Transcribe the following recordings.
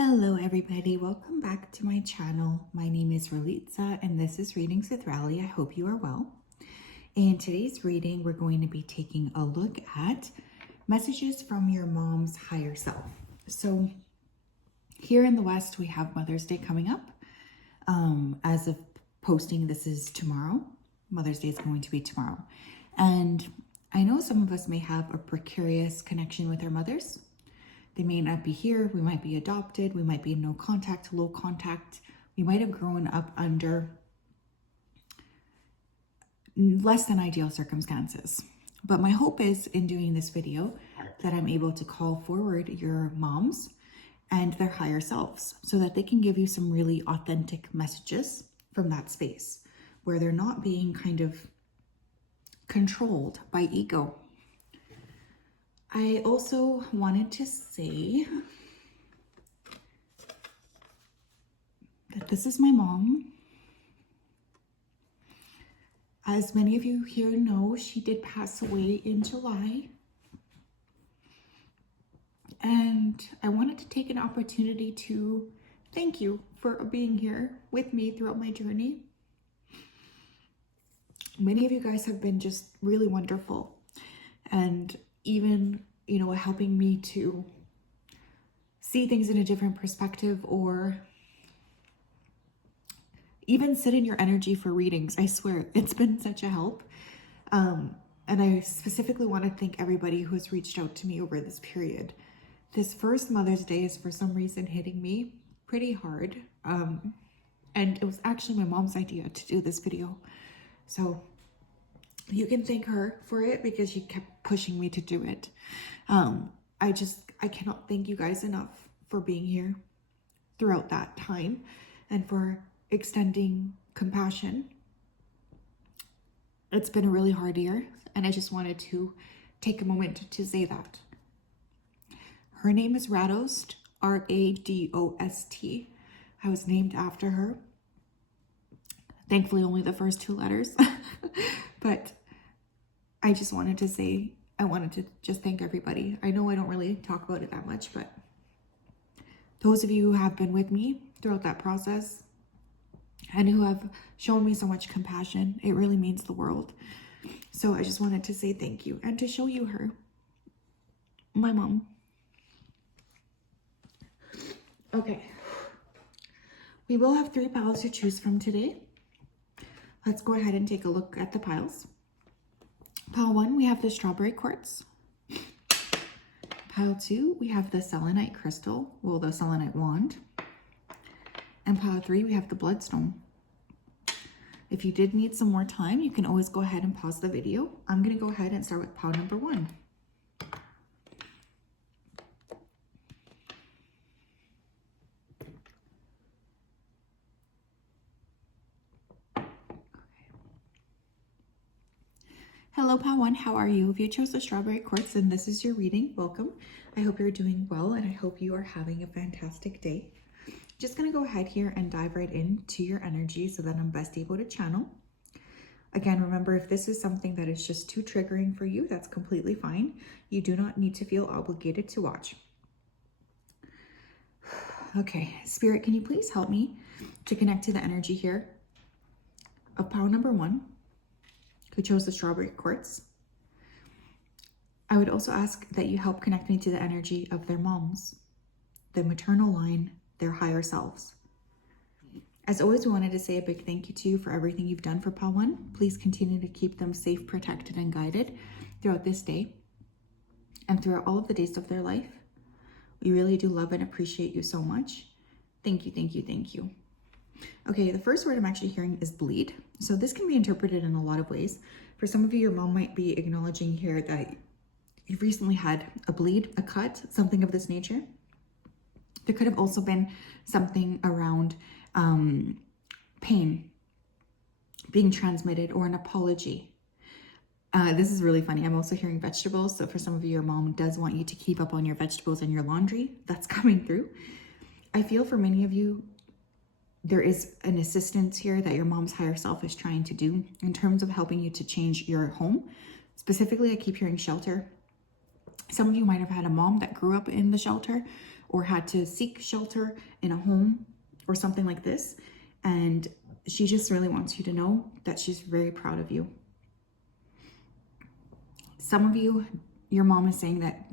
Hello everybody, welcome back to my channel. My name is Ralitza and this is Readings with Rali. I hope you are well. In today's reading, we're going to be taking a look at messages from your mom's higher self. So here in the West, we have Mother's Day coming up. As of posting, this is tomorrow. Mother's Day is going to be tomorrow. And I know some of us may have a precarious connection with our mothers. They may not be here, we might be adopted, we might be in no contact, low contact. We might have grown up under less than ideal circumstances. But my hope is in doing this video that I'm able to call forward your moms and their higher selves so that they can give you some really authentic messages from that space where they're not being kind of controlled by ego. I also wanted to say that this is my mom. As many of you here know, she did pass away in July. And I wanted to take an opportunity to thank you for being here with me throughout my journey. Many of you guys have been just really wonderful. And even, helping me to see things in a different perspective or even sit in your energy for readings. I swear, it's been such a help. And I specifically want to thank everybody who has reached out to me over this period. This first Mother's Day is for some reason hitting me pretty hard. And it was actually my mom's idea to do this video. So you can thank her for it because she kept pushing me to do it. I cannot thank you guys enough for being here throughout that time and for extending compassion. It's been a really hard year, and I just wanted to take a moment to say that. Her name is Radost, R-A-D-O-S-T. I was named after her. Thankfully, only the first two letters. But I just wanted to say, I wanted to just thank everybody. I know I don't really talk about it that much, but those of you who have been with me throughout that process and who have shown me so much compassion, it really means the world. So I just wanted to say thank you and to show you her, my mom. Okay. We will have 3 piles to choose from today. Let's go ahead and take a look at the piles. Pile 1, we have the strawberry quartz. Pile 2, we have the selenite crystal, the selenite wand. And pile 3, we have the bloodstone. If you did need some more time, you can always go ahead and pause the video. I'm going to go ahead and start with pile number 1. Hello, pile 1, how are you? If you chose the strawberry quartz and this is your reading, welcome. I hope you're doing well and I hope you are having a fantastic day. Just gonna go ahead here and dive right into your energy so that I'm best able to channel. Again, remember, if this is something that is just too triggering for you, that's completely fine. You do not need to feel obligated to watch. Okay, Spirit, can you please help me to connect to the energy here of pile number 1? Who chose the strawberry quartz. I would also ask that you help connect me to the energy of their moms, the maternal line, their higher selves. As always, we wanted to say a big thank you to you for everything you've done for pile 1. Please continue to keep them safe, protected, and guided throughout this day and throughout all of the days of their life. We really do love and appreciate you so much. Thank you, thank you, thank you. Okay, the first word I'm actually hearing is bleed. So this can be interpreted in a lot of ways. For some of you, your mom might be acknowledging here that you've recently had a bleed, a cut, something of this nature. There could have also been something around pain being transmitted or an apology. This is really funny. I'm also hearing vegetables. So for some of you, your mom does want you to keep up on your vegetables and your laundry. That's coming through. I feel for many of you, there is an assistance here that your mom's higher self is trying to do in terms of helping you to change your home. Specifically, I keep hearing shelter. Some of you might have had a mom that grew up in the shelter, or had to seek shelter in a home or something like this. And she just really wants you to know that she's very proud of you. Some of you, your mom is saying that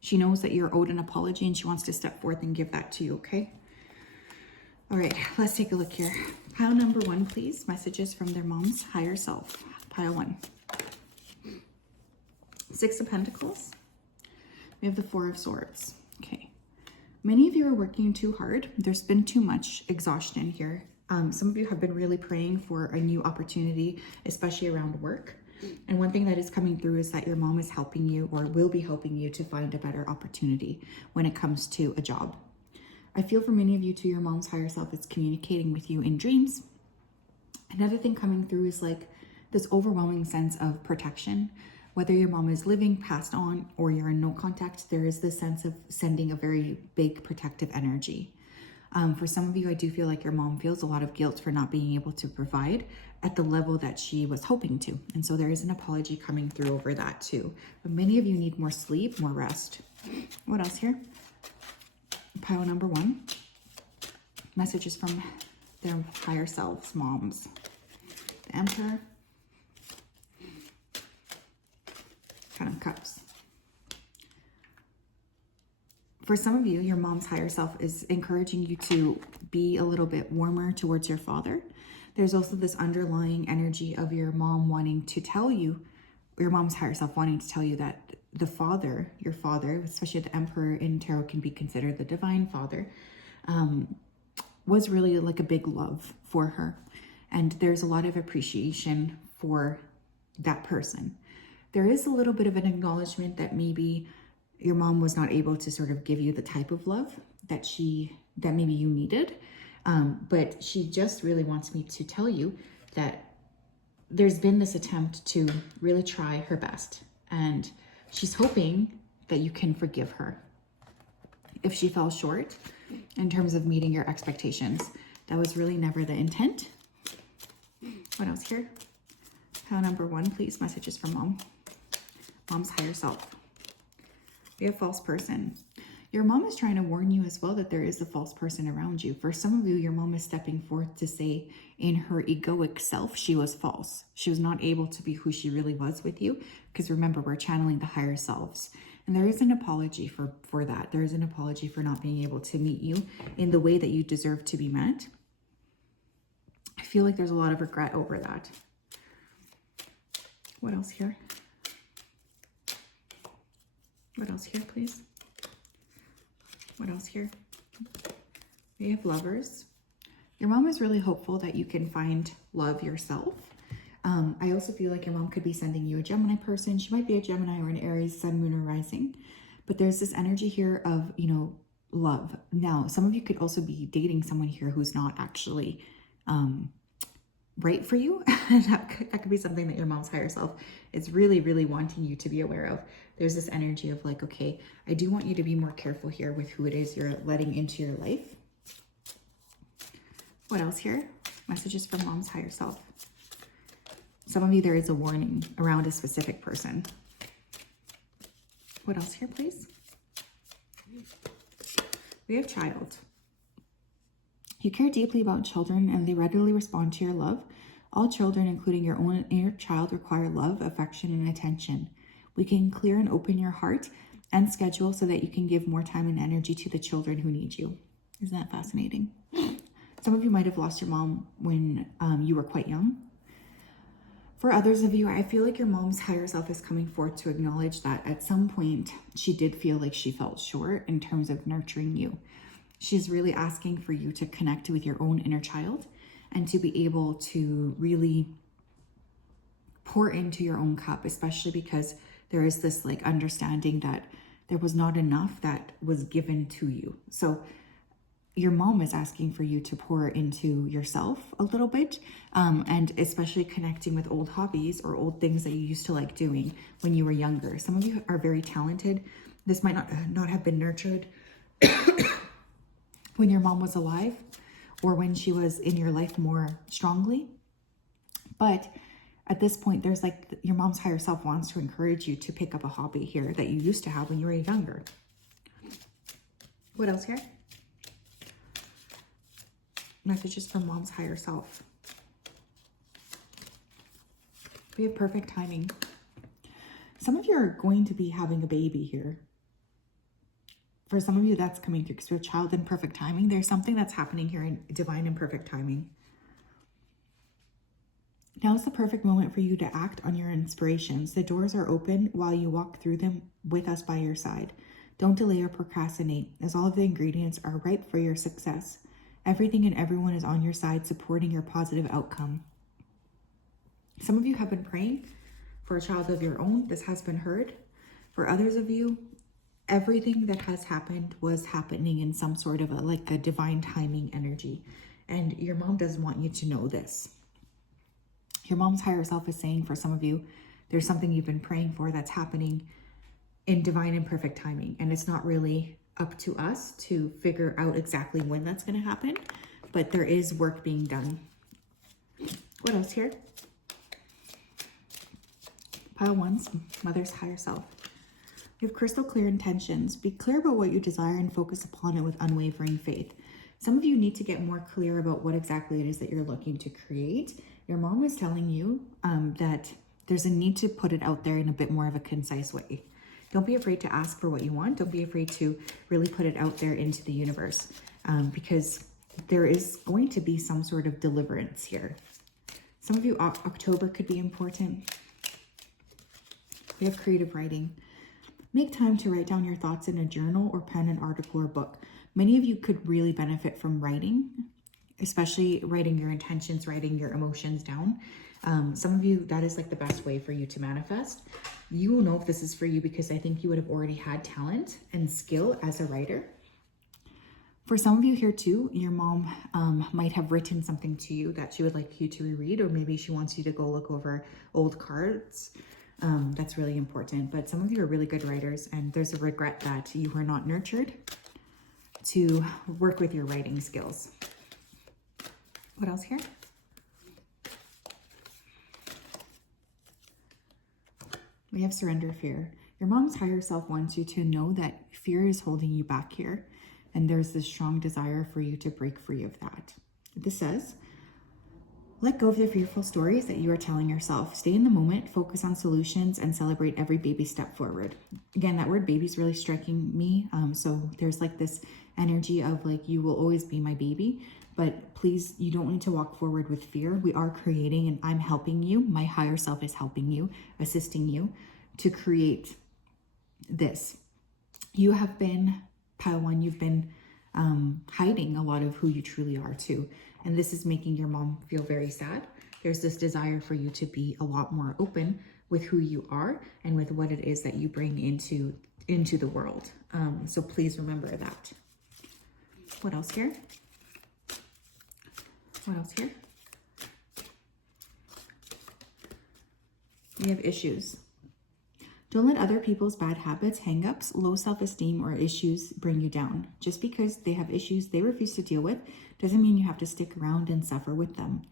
she knows that you're owed an apology and she wants to step forth and give that to you, okay? All right, let's take a look here. Pile number 1, please. Messages from their mom's higher self. Pile 1. 6 of Pentacles. We have the 4 of Swords. Okay. Many of you are working too hard. There's been too much exhaustion here. Some of you have been really praying for a new opportunity, especially around work. And one thing that is coming through is that your mom is helping you, or will be helping you, to find a better opportunity when it comes to a job. I feel for many of you too, your mom's higher self is communicating with you in dreams. Another thing coming through is like this overwhelming sense of protection. Whether your mom is living, passed on, or you're in no contact, there is this sense of sending a very big protective energy. For some of you, I do feel like your mom feels a lot of guilt for not being able to provide at the level that she was hoping to. And so there is an apology coming through over that too. But many of you need more sleep, more rest. What else here? Pile number 1. Messages from their higher selves, moms. The Emperor. 10 of Cups. For some of you, your mom's higher self is encouraging you to be a little bit warmer towards your father. There's also this underlying energy of your mom wanting to tell you, or your mom's higher self wanting to tell you that the father, your father, especially the Emperor in tarot can be considered the divine father, was really like a big love for her. And there's a lot of appreciation for that person. There is a little bit of an acknowledgement that maybe your mom was not able to sort of give you the type of love that maybe you needed. But she just really wants me to tell you that there's been this attempt to really try her best. And she's hoping that you can forgive her. If she fell short in terms of meeting your expectations, that was really never the intent. What else here? Pile number 1, please. Messages from mom. Mom's higher self. We have false person. Your mom is trying to warn you as well that there is a false person around you. For some of you, your mom is stepping forth to say in her egoic self, she was false. She was not able to be who she really was with you. Because remember, we're channeling the higher selves. And there is an apology for that. There is an apology for not being able to meet you in the way that you deserve to be met. I feel like there's a lot of regret over that. What else here? What else here, please? What else here? We have Lovers. Your mom is really hopeful that you can find love yourself. I also feel like your mom could be sending you a Gemini person. She might be a Gemini or an Aries, Sun, Moon, or Rising. But there's this energy here of, love. Now, some of you could also be dating someone here who's not actually right for you. that could be something that your mom's higher self is really, really wanting you to be aware of. There's this energy of like, okay, I do want you to be more careful here with who it is you're letting into your life. What else here? Messages from mom's higher self. Some of you, there is a warning around a specific person. What else here, please? We have Child. You care deeply about children and they readily respond to your love. All children, including your own inner child, require love, affection, and attention. We can clear and open your heart and schedule so that you can give more time and energy to the children who need you. Isn't that fascinating? Some of you might have lost your mom when you were quite young. For others of you, I feel like your mom's higher self is coming forth to acknowledge that at some point she did feel like she felt short in terms of nurturing you. She's really asking for you to connect with your own inner child and to be able to really pour into your own cup, especially because there is this like understanding that there was not enough that was given to you. So your mom is asking for you to pour into yourself a little bit, and especially connecting with old hobbies or old things that you used to like doing when you were younger. Some of you are very talented. This might not have been nurtured when your mom was alive or when she was in your life more strongly. But at this point, there's like your mom's higher self wants to encourage you to pick up a hobby here that you used to have when you were younger. What else here? Messages from mom's higher self. We have perfect timing. Some of you are going to be having a baby here. For some of you, that's coming through because we have child in perfect timing. There's something that's happening here in divine and perfect timing. Now is the perfect moment for you to act on your inspirations. The doors are open while you walk through them with us by your side. Don't delay or procrastinate, as all of the ingredients are ripe for your success. Everything and everyone is on your side, supporting your positive outcome. Some of you have been praying for a child of your own. This has been heard. For others of you, everything that has happened was happening in some sort of a divine timing energy. And your mom does want you to know this. Your mom's higher self is saying for some of you, there's something you've been praying for that's happening in divine and perfect timing. And it's not really up to us to figure out exactly when that's going to happen, but there is work being done. What else here? Pile 1, mother's higher self. You have crystal clear intentions. Be clear about what you desire and focus upon it with unwavering faith. Some of you need to get more clear about what exactly it is that you're looking to create. Your mom is telling you that there's a need to put it out there in a bit more of a concise way. Don't be afraid to ask for what you want. Don't be afraid to really put it out there into the universe because there is going to be some sort of deliverance here. Some of you, October could be important. We have creative writing. Make time to write down your thoughts in a journal or pen an article or book. Many of you could really benefit from writing, especially writing your intentions, writing your emotions down. Some of you, that is like the best way for you to manifest. You will know if this is for you because I think you would have already had talent and skill as a writer. For some of you here too, your mom might have written something to you that she would like you to reread, or maybe she wants you to go look over old cards. That's really important. But some of you are really good writers, and there's a regret that you were not nurtured to work with your writing skills. What else here? We have surrender fear. Your mom's higher self wants you to know that fear is holding you back here, and there's this strong desire for you to break free of that. This says, let go of the fearful stories that you are telling yourself. Stay in the moment, focus on solutions, and celebrate every baby step forward. Again, that word baby is really striking me. So there's like this energy of like, you will always be my baby, but please, you don't need to walk forward with fear. We are creating, and I'm helping you. My higher self is helping you, assisting you to create this. You have been, pile 1, you've been hiding a lot of who you truly are too. And this is making your mom feel very sad. There's this desire for you to be a lot more open with who you are and with what it is that you bring into the world. So please remember that. What else here? What else here? We have issues. Don't let other people's bad habits, hang-ups, low self-esteem, or issues bring you down. Just because they have issues they refuse to deal with doesn't mean you have to stick around and suffer with them.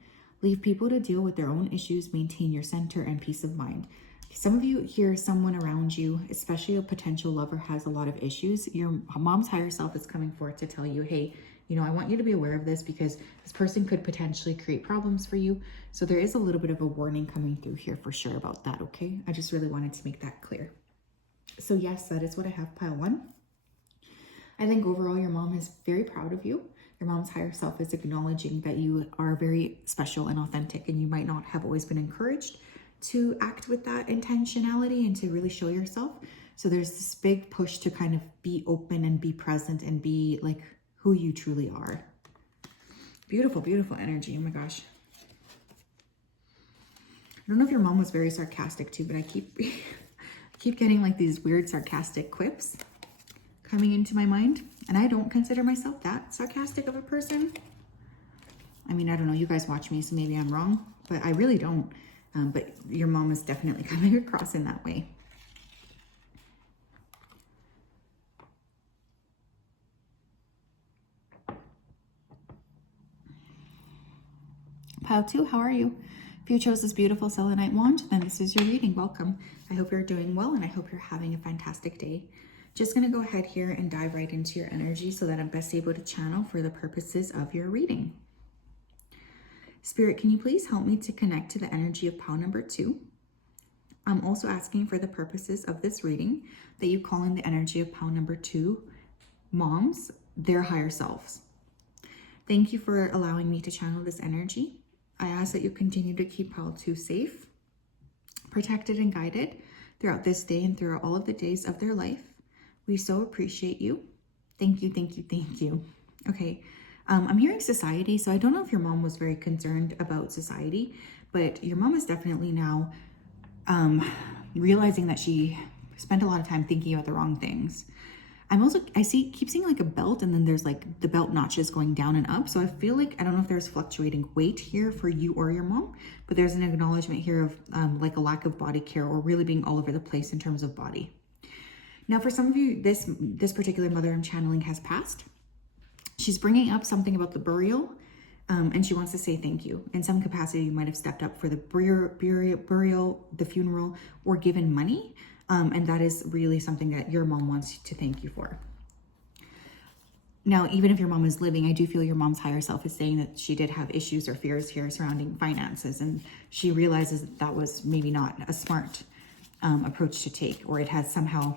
Leave people to deal with their own issues, maintain your center and peace of mind. Some of you hear someone around you, especially a potential lover, has a lot of issues. Your mom's higher self is coming forth to tell you, hey, I want you to be aware of this because this person could potentially create problems for you. So there is a little bit of a warning coming through here for sure about that, okay? I just really wanted to make that clear. So yes, that is what I have, pile 1. I think overall your mom is very proud of you. Your mom's higher self is acknowledging that you are very special and authentic, and you might not have always been encouraged to act with that intentionality and to really show yourself. So there's this big push to kind of be open and be present and be like who you truly are. Beautiful, beautiful energy. Oh my gosh. I don't know if your mom was very sarcastic too, but I keep getting like these weird sarcastic quips coming into my mind. And I don't consider myself that sarcastic of a person. I mean, I don't know. You guys watch me, so maybe I'm wrong, but I really don't. But your mom is definitely coming across in that way. Pile 2, how are you? If you chose this beautiful selenite wand, then this is your reading. Welcome. I hope you're doing well, and I hope you're having a fantastic day. Just going to go ahead here and dive right into your energy so that I'm best able to channel for the purposes of your reading. Spirit, can you please help me to connect to the energy of pile number 2? I'm also asking for the purposes of this reading that you call in the energy of pile number 2, moms, their higher selves. Thank you for allowing me to channel this energy. I ask that you continue to keep pile 2 safe, protected, and guided throughout this day and throughout all of the days of their life. We so appreciate you. Thank you, thank you, thank you. Okay, I'm hearing society, so I don't know if your mom was very concerned about society, but your mom is definitely now realizing that she spent a lot of time thinking about the wrong things. Keep seeing like a belt, and then there's like the belt notches going down and up. So I feel like, I don't know if there's fluctuating weight here for you or your mom, but there's an acknowledgement here of like a lack of body care or really being all over the place in terms of body. Now, for some of you, this particular mother I'm channeling has passed. She's bringing up something about the burial, and she wants to say thank you. In some capacity, you might have stepped up for the burial, the funeral, or given money. And that is really something that your mom wants to thank you for. Now, even if your mom is living, I do feel your mom's higher self is saying that she did have issues or fears here surrounding finances, and she realizes that that was maybe not a smart approach to take, or it has somehow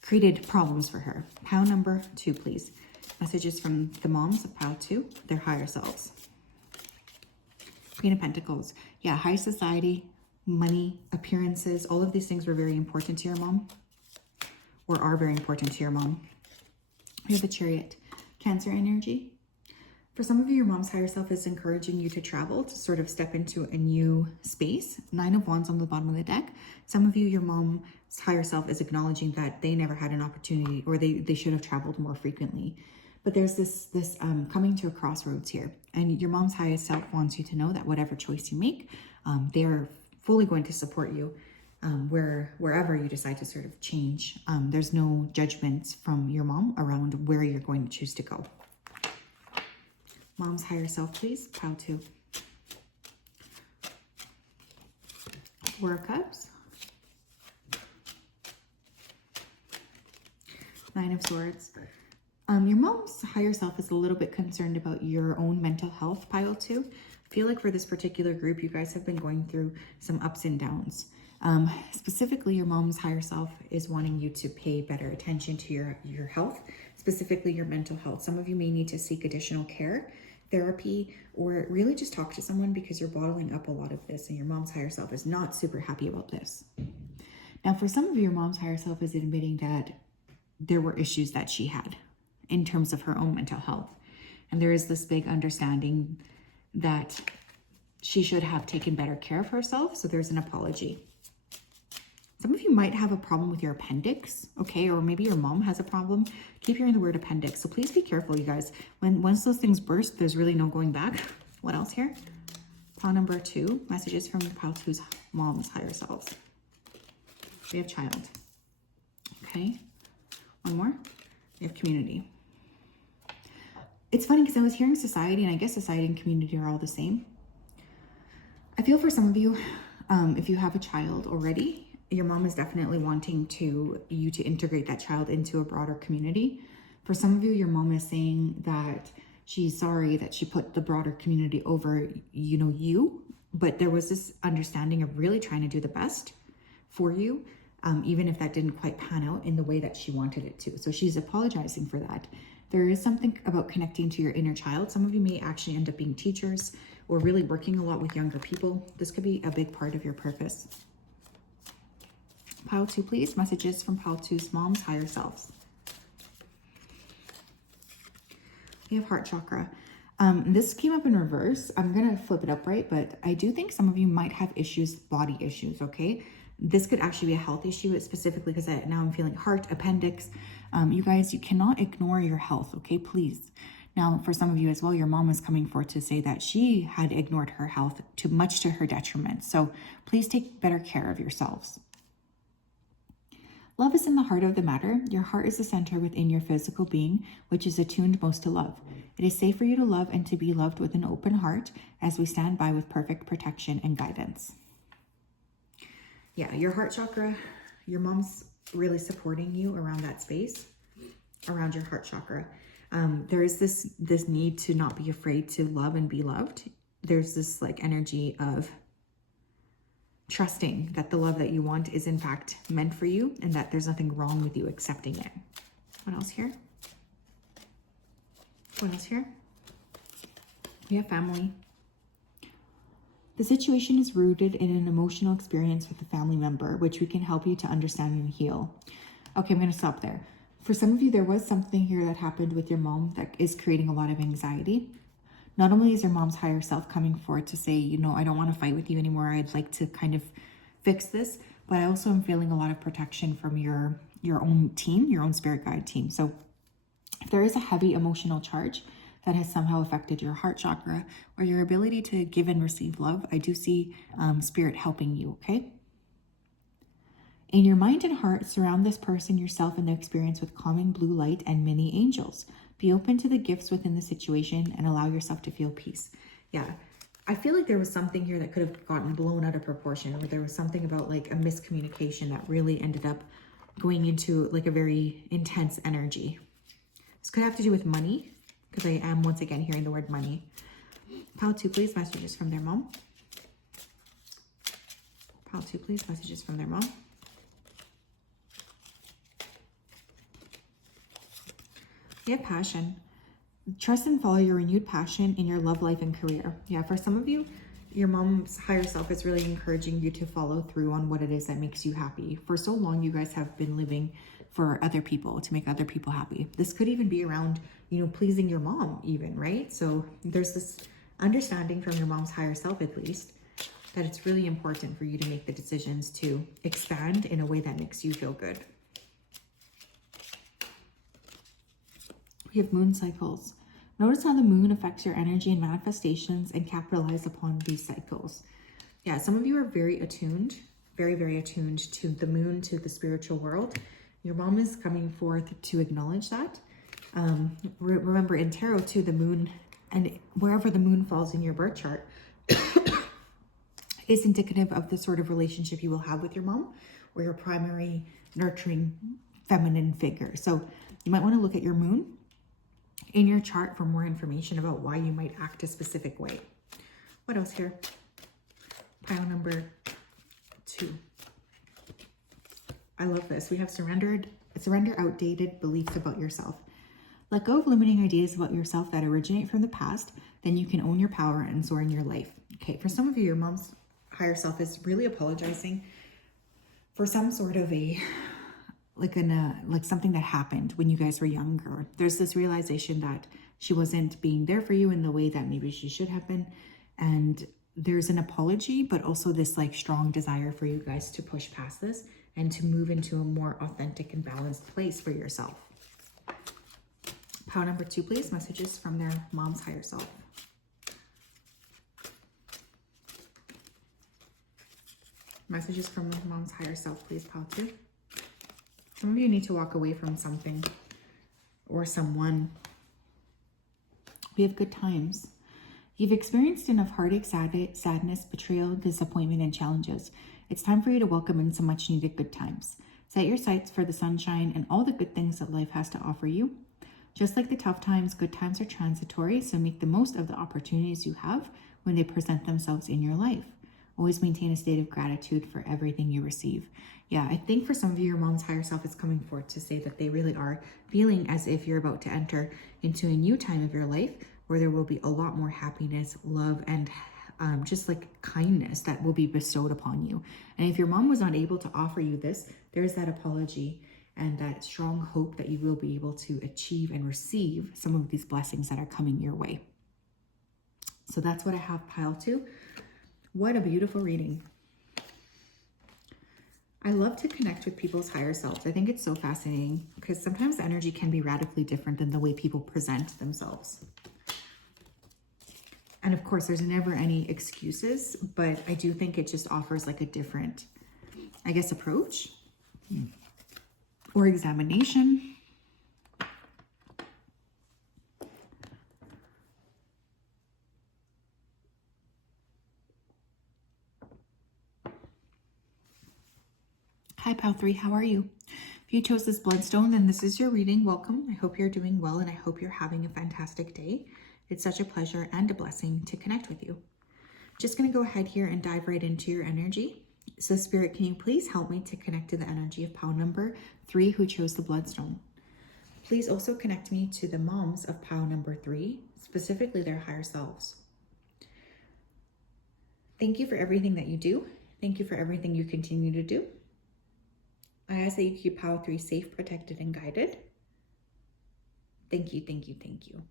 created problems for her. Pile number 2, please. Messages from the moms of pile 2, their higher selves. Queen of Pentacles. Yeah, high society, money, appearances, all of these things were very important to your mom, or are very important to your mom. We have the Chariot. Cancer energy. For some of you, your mom's higher self is encouraging you to travel, to sort of step into a new space. 9 of Wands on the bottom of the deck. Some of you, your mom's higher self is acknowledging that they never had an opportunity, or they should have traveled more frequently. But there's this coming to a crossroads here. And your mom's highest self wants you to know that whatever choice you make, they're fully going to support you wherever you decide to sort of change. There's no judgments from your mom around where you're going to choose to go. Mom's higher self, please. Pile 2. 4 of Cups. 9 of Swords. Your mom's higher self is a little bit concerned about your own mental health, pile 2. I feel like for this particular group, you guys have been going through some ups and downs. Specifically, your mom's higher self is wanting you to pay better attention to your health, specifically your mental health. Some of you may need to seek additional care, therapy, or really just talk to someone because you're bottling up a lot of this, and your mom's higher self is not super happy about this. Now, for some of you, your mom's higher self is admitting that there were issues that she had in terms of her own mental health. And there is this big understanding that she should have taken better care of herself. So there's an apology. Some of you might have a problem with your appendix, okay? Or maybe your mom has a problem. Keep hearing the word appendix. So please be careful, you guys. Once those things burst, there's really no going back. What else here? Pile number 2, messages from pile 2's mom's higher selves. We have child. Okay. One more. We have community. It's funny because I was hearing society, and I guess society and community are all the same. I feel for some of you, if you have a child already, your mom is definitely wanting you to integrate that child into a broader community. For some of you, your mom is saying that she's sorry that she put the broader community over, you, but there was this understanding of really trying to do the best for you, even if that didn't quite pan out in the way that she wanted it to. So she's apologizing for that. There is something about connecting to your inner child. Some of you may actually end up being teachers or really working a lot with younger people. This could be a big part of your purpose. Pile 2, please. Messages from pile 2's mom's higher selves. We have heart chakra. This came up in reverse. I'm going to flip it upright, but I do think some of you might have issues, body issues, okay? This could actually be a health issue, specifically because now I'm feeling heart, appendix. You guys, you cannot ignore your health, okay? Please. Now, for some of you as well, your mom is coming forth to say that she had ignored her health too much to her detriment. So please take better care of yourselves. Love is in the heart of the matter. Your heart is the center within your physical being, which is attuned most to love. It is safe for you to love and to be loved with an open heart as we stand by with perfect protection and guidance. Yeah, your heart chakra, your mom's really supporting you around that space, around your heart chakra. There is this need to not be afraid to love and be loved. There's this like energy of trusting that the love that you want is in fact meant for you and that there's nothing wrong with you accepting it. What else here? What else here? We have family. The situation is rooted in an emotional experience with a family member, which we can help you to understand and heal. Okay, I'm going to stop there. For some of you, there was something here that happened with your mom that is creating a lot of anxiety. Not only is your mom's higher self coming forward to say, you know, I don't want to fight with you anymore. I'd like to kind of fix this, but I also am feeling a lot of protection from your own team, your own spirit guide team. So if there is a heavy emotional charge that has somehow affected your heart chakra or your ability to give and receive love, I do see spirit helping you, okay? In your mind and heart, surround this person, yourself, and the experience with calming blue light and mini angels. Be open to the gifts within the situation and allow yourself to feel peace. Yeah, I feel like there was something here that could have gotten blown out of proportion, or there was something about like a miscommunication that really ended up going into like a very intense energy. This could have to do with money, because I am once again hearing the word money. Pile 2, please, messages from their mom. Pile 2, please, messages from their mom. We have passion. Trust and follow your renewed passion in your love life and career. Yeah, for some of you, your mom's higher self is really encouraging you to follow through on what it is that makes you happy. For so long, you guys have been living for other people, to make other people happy. This could even be around, you know, pleasing your mom even, right? So there's this understanding from your mom's higher self, at least, that it's really important for you to make the decisions to expand in a way that makes you feel good. We have moon cycles. Notice how the moon affects your energy and manifestations and capitalize upon these cycles. Yeah, some of you are very attuned, very, very attuned to the moon, to the spiritual world. Your mom is coming forth to acknowledge that. Remember in tarot too, the moon, and wherever the moon falls in your birth chart is indicative of the sort of relationship you will have with your mom or your primary nurturing feminine figure. So you might want to look at your moon in your chart for more information about why you might act a specific way. What else here? Pile number 2. I love this. We have surrender outdated beliefs about yourself. Let go of limiting ideas about yourself that originate from the past. Then you can own your power and soar in your life. Okay, for some of you, your mom's higher self is really apologizing for some sort of like something that happened when you guys were younger. There's this realization that she wasn't being there for you in the way that maybe she should have been. And there's an apology, but also this like strong desire for you guys to push past this and to move into a more authentic and balanced place for yourself. Pile number 2, please. Messages from their mom's higher self. Messages from mom's higher self, please, pile 2. Some of you need to walk away from something or someone. We have good times. You've experienced enough heartache, sadness, betrayal, disappointment, and challenges. It's time for you to welcome in some much needed good times. Set your sights for the sunshine and all the good things that life has to offer you. Just like the tough times, good times are transitory, so make the most of the opportunities you have when they present themselves in your life. Always maintain a state of gratitude for everything you receive. Yeah, I think for some of you, your mom's higher self is coming forth to say that they really are feeling as if you're about to enter into a new time of your life where there will be a lot more happiness, love, and just like kindness that will be bestowed upon you. And if your mom was not able to offer you this, there's that apology and that strong hope that you will be able to achieve and receive some of these blessings that are coming your way. So that's what I have pile 2. What a beautiful reading. I love to connect with people's higher selves. I think it's so fascinating because sometimes energy can be radically different than the way people present themselves. And of course, there's never any excuses, but I do think it just offers like a different, I guess, approach or examination. Hi, Pal 3, how are you? If you chose this bloodstone, then this is your reading. Welcome. I hope you're doing well and I hope you're having a fantastic day. It's such a pleasure and a blessing to connect with you. Just going to go ahead here and dive right into your energy. So Spirit, can you please help me to connect to the energy of pile number 3 who chose the bloodstone? Please also connect me to the moms of pile number 3, specifically their higher selves. Thank you for everything that you do. Thank you for everything you continue to do. I ask that you keep pile 3 safe, protected, and guided. Thank you, thank you, thank you.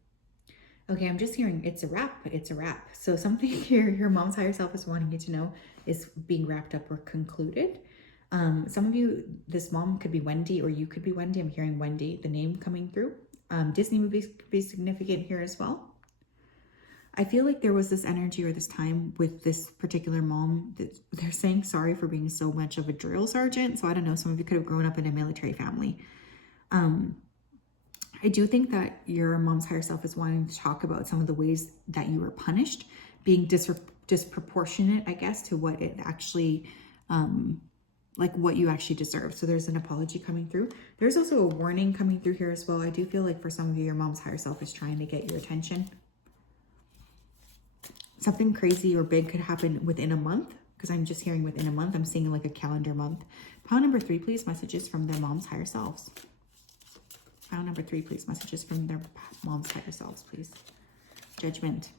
Okay, I'm just hearing it's a wrap, it's a wrap. So something here your mom's higher self is wanting you to know is being wrapped up or concluded. Some of you, this mom could be Wendy or you could be Wendy. I'm hearing Wendy, the name coming through. Disney movies could be significant here as well. I feel like there was this energy or this time with this particular mom that they're saying sorry for being so much of a drill sergeant. So I don't know, some of you could have grown up in a military family. I do think that your mom's higher self is wanting to talk about some of the ways that you were punished, being disproportionate, I guess, to what it actually, like what you actually deserve. So there's an apology coming through. There's also a warning coming through here as well. I do feel like for some of you, your mom's higher self is trying to get your attention. Something crazy or big could happen within a month, because I'm just hearing within a month. I'm seeing like a calendar month. Pile number 3, please, messages from their mom's higher selves. Pile number 3, please, messages from their mom's higher selves, please. Judgment.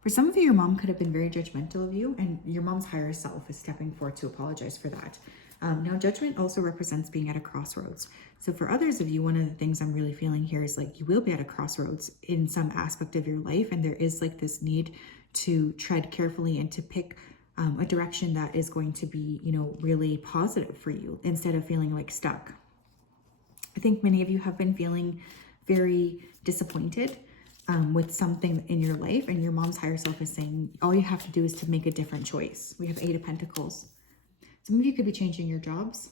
For some of you, your mom could have been very judgmental of you, and your mom's higher self is stepping forward to apologize for that. Now, judgment also represents being at a crossroads. So for others of you, one of the things I'm really feeling here is like you will be at a crossroads in some aspect of your life, and there is like this need to tread carefully and to pick a direction that is going to be, you know, really positive for you instead of feeling like stuck. I think many of you have been feeling very disappointed with something in your life, and your mom's higher self is saying all you have to do is to make a different choice. We have 8 of Pentacles. Some of you could be changing your jobs.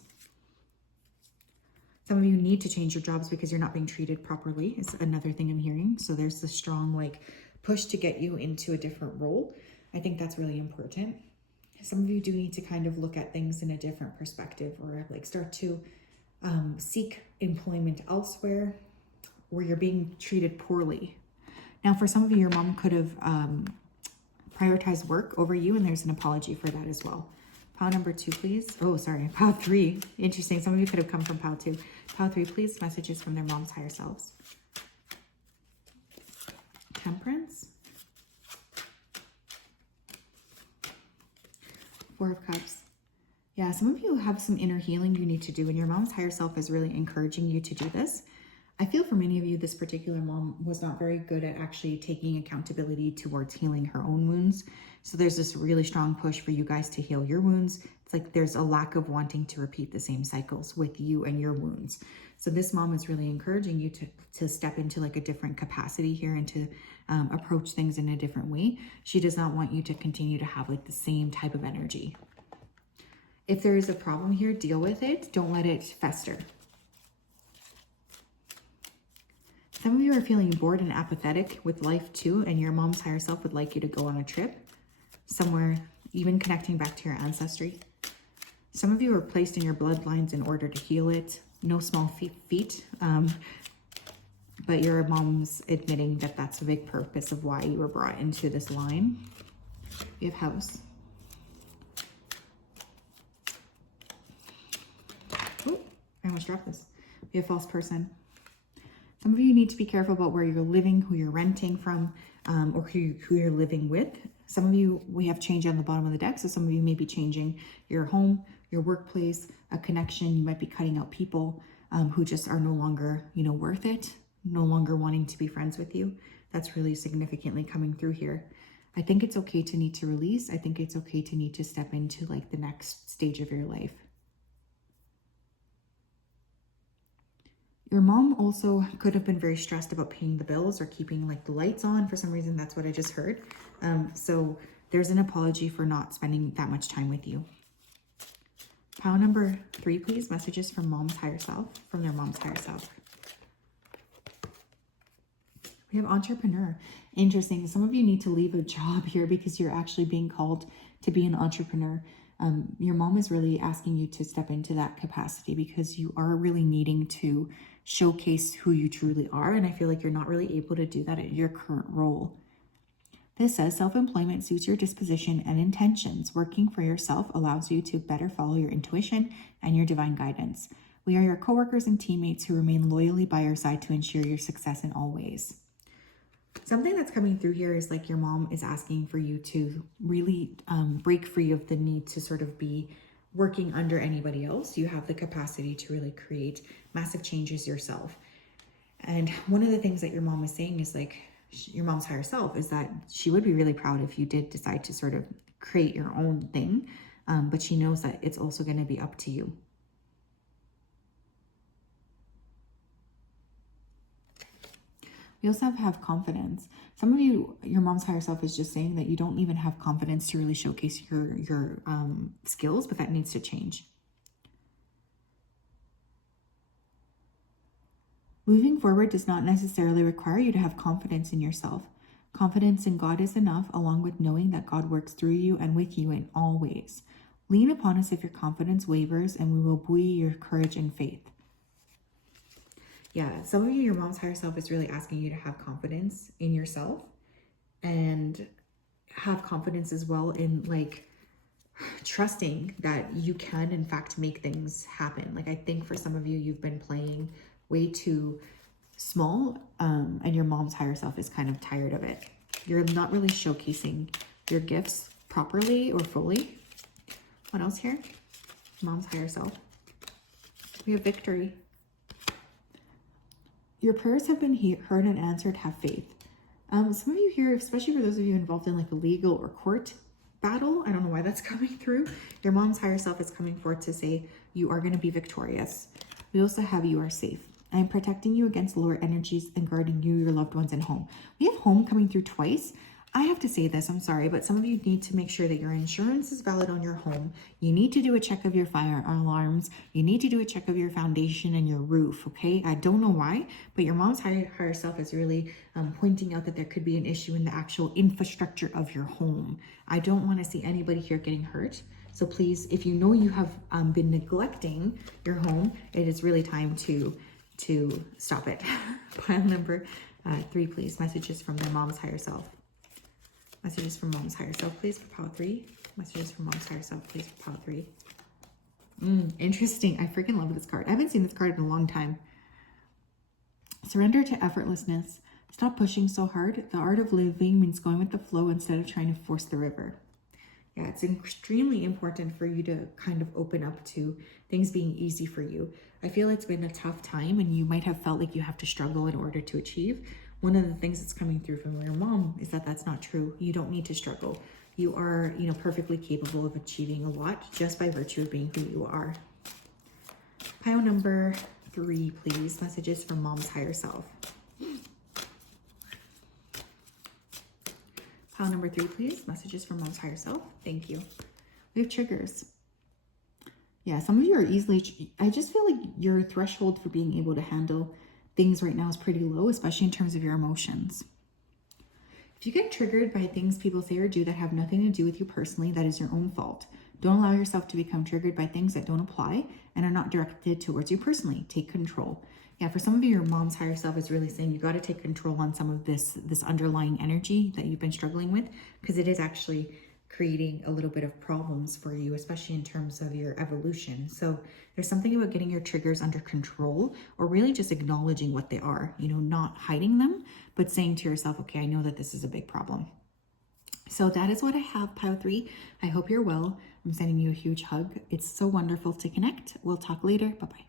Some of you need to change your jobs because you're not being treated properly. It's another thing I'm hearing. So there's this strong like push to get you into a different role. I think that's really important. Some of you do need to kind of look at things in a different perspective, or like start to seek employment elsewhere where you're being treated poorly. Now, for some of you, your mom could have prioritized work over you, and there's an apology for that as well. Pile number 2, please. Oh, sorry, pile 3. Interesting. Some of you could have come from pile 2. Pile 3, please. Messages from their mom's higher selves. Temperance. 4 of Cups. Yeah, some of you have some inner healing you need to do, and your mom's higher self is really encouraging you to do this. I feel for many of you, this particular mom was not very good at actually taking accountability towards healing her own wounds. So there's this really strong push for you guys to heal your wounds. It's like there's a lack of wanting to repeat the same cycles with you and your wounds. So this mom is really encouraging you to step into like a different capacity here and to approach things in a different way. She does not want you to continue to have like the same type of energy. If there is a problem here, deal with it. Don't let it fester. Some of you are feeling bored and apathetic with life too, and your mom's higher self would like you to go on a trip somewhere, even connecting back to your ancestry. Some of you are placed in your bloodlines in order to heal it. No small feat, but your mom's admitting that that's a big purpose of why you were brought into this line. You have House. Oh, I almost dropped this. We have False Person. Some of you need to be careful about where you're living, who you're renting from, or who you're living with. Some of you, we have change on the bottom of the deck. So some of you may be changing your home, your workplace, a connection. You might be cutting out people who just are no longer, you know, worth it, no longer wanting to be friends with you. That's really significantly coming through here. I think it's okay to need to release. I think it's okay to need to step into like the next stage of your life. Your mom also could have been very stressed about paying the bills or keeping like the lights on. For some reason, that's what I just heard. So there's an apology for not spending that much time with you. Pile number 3, please. Messages from mom's higher self, from their mom's higher self. We have entrepreneur. Interesting. Some of you need to leave a job here because you're actually being called to be an entrepreneur. Your mom is really asking you to step into that capacity because you are really needing to showcase who you truly are. And I feel like you're not really able to do that at your current role. This says self-employment suits your disposition and intentions. Working for yourself allows you to better follow your intuition and your divine guidance. We are your coworkers and teammates who remain loyally by your side to ensure your success in all ways. Something that's coming through here is like your mom is asking for you to really break free of the need to sort of be working under anybody else. You have the capacity to really create massive changes yourself. And one of the things that your mom is saying is like, your mom's higher self is that she would be really proud if you did decide to sort of create your own thing. But she knows that it's also going to be up to you. We also have confidence. Some of you, your mom's higher self is just saying that you don't even have confidence to really showcase your skills, but that needs to change. Moving forward does not necessarily require you to have confidence in yourself. Confidence in God is enough, along with knowing that God works through you and with you in all ways. Lean upon us if your confidence wavers, and we will buoy your courage and faith. Yeah, some of you, your mom's higher self is really asking you to have confidence in yourself and have confidence as well in like trusting that you can in fact make things happen. Like I think for some of you, you've been playing way too small and your mom's higher self is kind of tired of it. You're not really showcasing your gifts properly or fully. What else here? Mom's higher self. We have victory. Your prayers have been heard and answered. Have faith. Some of you here, especially for those of you involved in like a legal or court battle, I don't know why that's coming through. Your mom's higher self is coming forward to say you are going to be victorious. We also have you are safe. I am protecting you against lower energies and guarding you, your loved ones, and home. We have home coming through twice. I have to say this, I'm sorry, but some of you need to make sure that your insurance is valid on your home. You need to do a check of your fire alarms. You need to do a check of your foundation and your roof, okay? I don't know why, but your mom's higher self is really pointing out that there could be an issue in the actual infrastructure of your home. I don't want to see anybody here getting hurt. So please, if you know you have been neglecting your home, it is really time to stop it. Pile number 3, please. Messages from their mom's higher self. Messages from mom's higher self, please, for pile 3. Messages from mom's higher self, please, for pile 3. Interesting. I freaking love this card. I haven't seen this card in a long time. Surrender to effortlessness. Stop pushing so hard. The art of living means going with the flow instead of trying to force the river. Yeah, it's extremely important for you to kind of open up to things being easy for you. I feel it's been a tough time and you might have felt like you have to struggle in order to achieve. One of the things that's coming through from your mom is that that's not true. You don't need to struggle. You are, perfectly capable of achieving a lot just by virtue of being who you are. Pile number 3, please. Messages from mom's higher self. Pile number 3, please. Messages from mom's higher self. Thank you. We have triggers. Yeah, some of you are easily, I just feel like your threshold for being able to handle things right now is pretty low, especially in terms of your emotions. If you get triggered by things people say or do that have nothing to do with you personally, that is your own fault. Don't allow yourself to become triggered by things that don't apply and are not directed towards you personally. Take control. Yeah, for some of you, your mom's higher self is really saying you got to take control on some of this underlying energy that you've been struggling with, because it is actually creating a little bit of problems for you, especially in terms of your evolution. So there's something about getting your triggers under control, or really just acknowledging what they are, not hiding them, but saying to yourself, okay, I know that this is a big problem. So that is what I have, pile 3. I hope you're well. I'm sending you a huge hug. It's so wonderful to connect. We'll talk later. Bye-bye.